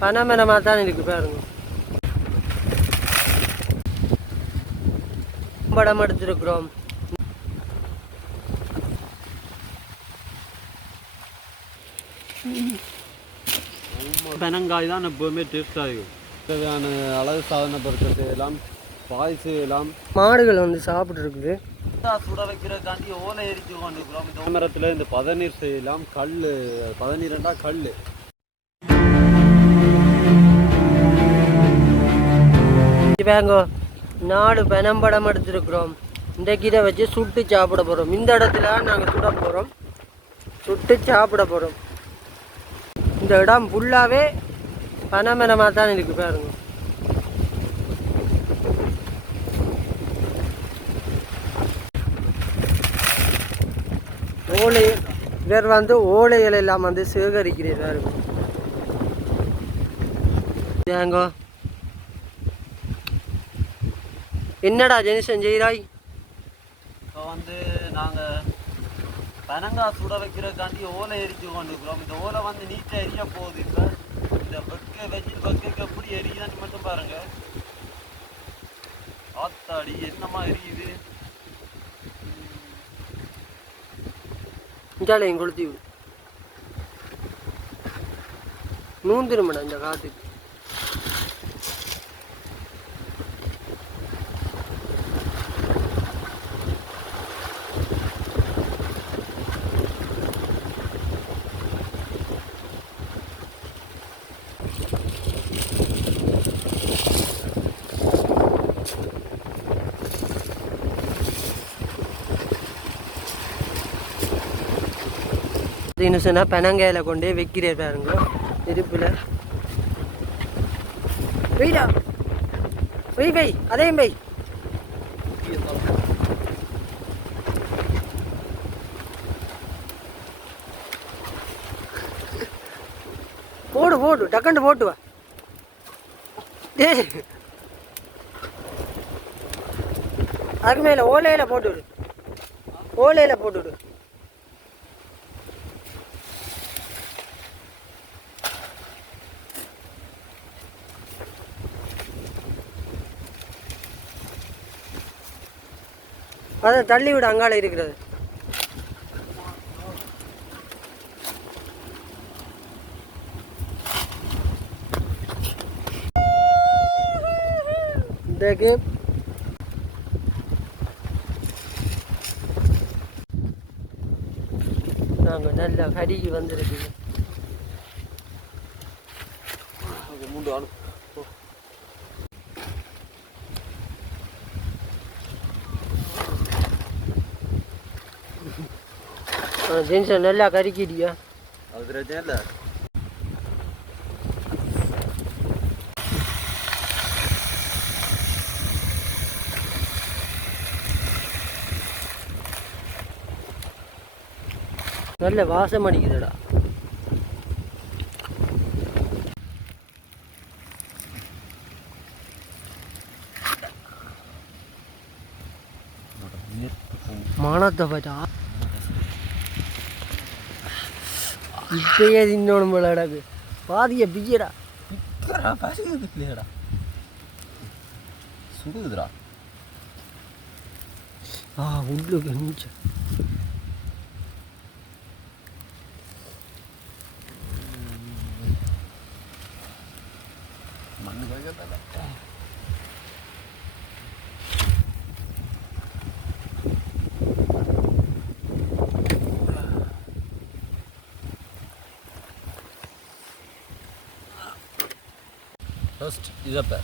பனைமரமாக தான் இருக்கு பாருங்க படம் எடுத்திருக்கிறோம் பெனங்காய் தான் எப்போவுமே டேஸ்டாக இருக்கும் தேவையான அழகு சாதன பொருட்கள் செய்யலாம் பாய் செய்யலாம் மாடுகள் வந்து சாப்பிட்டு இருக்குது சுட வைக்கிறதுக்காண்டி ஓலை எரிச்சு கொண்டிருக்கிறோம் இந்த மரத்தில் இந்த பதநீர் செய்யலாம் கல் பதநீர்ண்டா கல் பாருங்க நாலு பெனம்படம் எடுத்திருக்கிறோம். இன்றைக்கு இதை வச்சு சுட்டு சாப்பிட போகிறோம் இந்த இடத்துல நாங்கள் சுட போகிறோம் சுட்டு சாப்பிட போகிறோம் இந்த இடம் ஃபுல்லாகவே பனைமரமாக தான் இருக்கு பாருங்க. ஓலை இவர் வந்து ஓலைகள் எல்லாம் வந்து சேகரிக்கிறதா இருக்கும் ஏங்கோ என்னடா ஜெனிசன் செய்கிறாய் இப்போ வந்து நாங்கள் பனங்காய் சுட வைக்கிறதுக்காண்டி ஓலை எரிச்சு கொண்டிருக்கிறோம். இந்த ஓலை வந்து நீட்டாக எரிய போகுது இப்போ. இந்த வெக்க வச்சுட்டு வெக்க எப்படி எரியுதான்னு மட்டும் பாருங்க. ஆத்தாடி என்னமா எரியுது? இஞ்சாலையும் கொளுத்தி நூந்திருமடா இந்த காத்துக்கு. என்ன சொன்னால் பெனங்காயில் கொண்டு போய் வைக்கிறே பாருங்க. நெருப்பில் வெயிடா வெய் பை அதையும் வை. போடு போடு டக்குண்டு போட்டு வா. டே அதுக்கு மேலே ஓலையில் போட்டு விடு. ஓலையில் போட்டு விடு. அதை தள்ளி விடு அங்கால இருக்கிறது. தேக்கு நாங்கள் நல்லா கடிக்கு வந்திருக்கு மூண்டு அனு ஜென்ஸை நல்லா கறிக்கிடியா அது பிரச்சனை இல்லை நல்ல வாசம் அடிக்குதுடா. மானத்தை பார்த்தா இப்பயே தின்னோணும் போல கிடக்கு பாதிய பிய்யடா. இல்லையாடா சுடுகுதுடா ஆ உள்ளுக்கு நீச்சல் ஃபர்ஸ்ட் இதப்ப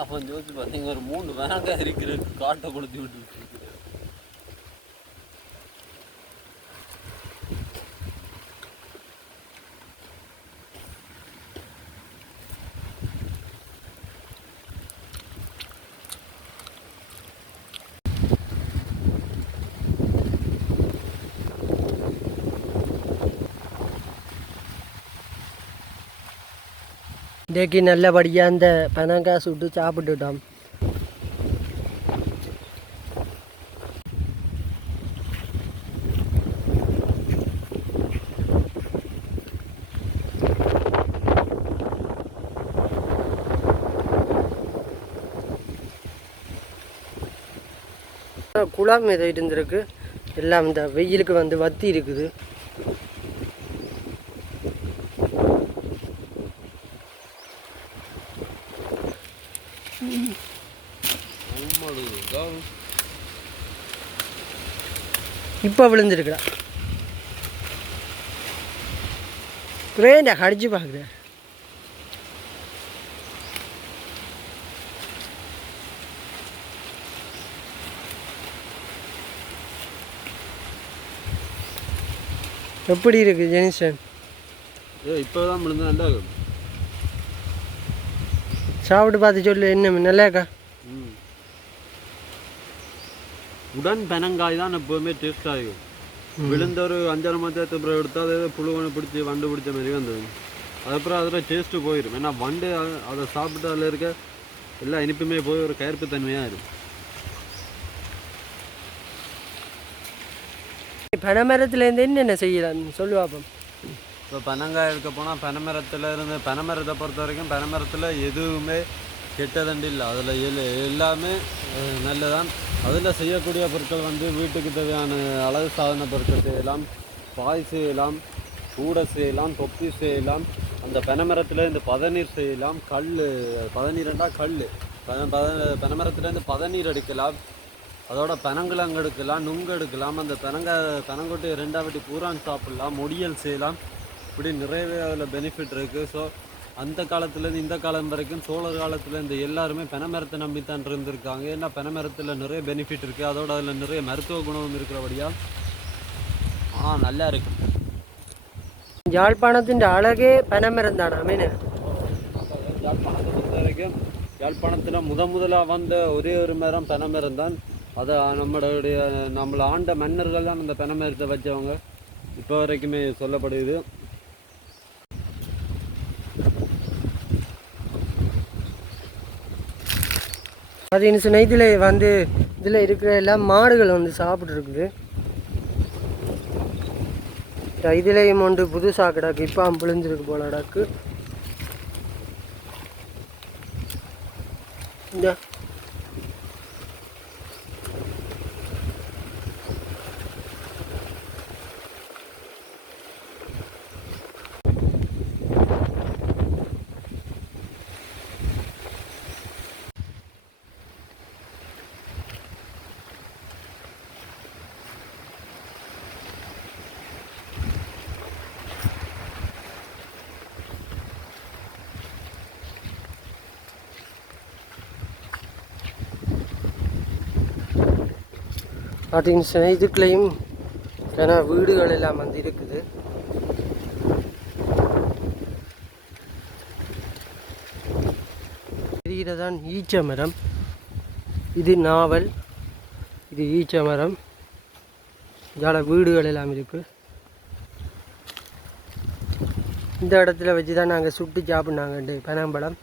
அப்போ யோசிச்சு பார்த்தீங்க ஒரு மூணு வேங்காய் இருக்கிற காட்டை கொடுத்து விட்டுருக்கு. இன்றைக்கு நல்லபடியாக இந்த பனங்காய் சுட்டு சாப்பிட்டுட்டோம். குழாம் இதை இருந்திருக்கு. எல்லாம் இந்த வெயிலுக்கு வந்து வத்தி இருக்குது. இப்போ விழுந்துருக்குடா. கிரேண்டா கடிச்சு பார்க்குறேன் எப்படி இருக்கு ஜெனிசன் ஏ இப்போ தான் விழுந்து நல்லா சாப்பிட்டு பார்த்து சொல்லு என்ன நல்லாக்கா ம். உடன் பெனங்காய் தான் எப்போவுமே டேஸ்டாக இருக்கும். விழுந்த ஒரு அஞ்சாறு மாதத்துக்கு அப்புறம் எடுத்தால் அதை புழுவனை பிடிச்சி வண்டு பிடிச்ச மாதிரி வந்தது. அதுக்கப்புறம் அதில் டேஸ்ட்டு போயிடும் ஏன்னா வண்டு அதை சாப்பிட்டு அதில் இருக்க எல்லா இனிப்புமே போய் ஒரு கயர்ப்பு தன்மையாக இருக்கும். பனைமரத்துலேருந்து என்னென்ன செய்யலாம் சொல்லு பார்ப்போம் இப்போ பனங்காய் எடுக்க போனால் பனைமரத்தில் இருந்து பனைமரத்தை பொறுத்த வரைக்கும் பனைமரத்தில் எதுவுமே கெட்டதண்டு இல்லை. அதில் எல் எல்லாமே நல்லதான் அதில் செய்யக்கூடிய பொருட்கள் வந்து வீட்டுக்கு தேவையான அழகு சாதன பொருட்கள் செய்யலாம். பாய் செய்யலாம் கூடை செய்யலாம் தொப்பி செய்யலாம் அந்த பனைமரத்தில் இந்த பதநீர் செய்யலாம் கல் பதநீர்ண்டா கல் பன பத பனைமரத்துலேருந்து பதநீர் எடுக்கலாம். அதோட பனங்கிழங்கு எடுக்கலாம் நுங்கு எடுக்கலாம் அந்த பனங்க பெனங்கொட்டி ரெண்டாவட்டி பூரான் சாப்பிட்லாம் முடியல் செய்யலாம். இப்படி நிறையவே அதில் பெனிஃபிட் இருக்குது ஸோ அந்த காலத்துலேருந்து இந்த காலம் வரைக்கும் சோழர் காலத்தில் இந்த எல்லாருமே பனைமரத்தை நம்பித்தான் இருந்திருக்காங்க. ஏன்னா பனைமரத்தில் நிறைய பெனிஃபிட் இருக்குது அதோட அதில் நிறைய மருத்துவ குணமும் இருக்கிறபடியா ஆ நல்லா இருக்கு. யாழ்ப்பாணத்தின் அழகே பனைமரம் தானா மீன் யாழ்ப்பாணத்தை பொறுத்த வரைக்கும் யாழ்ப்பாணத்தில் முத முதலாக வந்த ஒரே ஒரு மரம் பனைமரம் தான் அதை நம்மளுடைய நம்மளை ஆண்ட மன்னர்கள் தான் அந்த பனைமரத்தை வச்சவங்க. இப்போ வரைக்குமே சொல்லப்படுது. அது சொன்னால் இதில் வந்து இதில் இருக்கிற எல்லாம் மாடுகள் வந்து சாப்பிட்ருக்குது இதுலேயும் ஒன்று புதுசாக கிடக்கு. இப்போ பிழிஞ்சிருக்கு போல கிடக்கு. இந்த. அப்படின்னு சொன்னால் இதுக்குள்ளேயும் ஏன்னா வீடுகள் எல்லாம் வந்து இருக்குது தெரிகிறதான் ஈச்ச மரம் இது நாவல். இது ஈச்ச மரம் இதால் வீடுகள் எல்லாம் இருக்குது இந்த இடத்துல வச்சு தான் நாங்கள் சுட்டு சாப்பிட்னாங்க பனம்பழம்.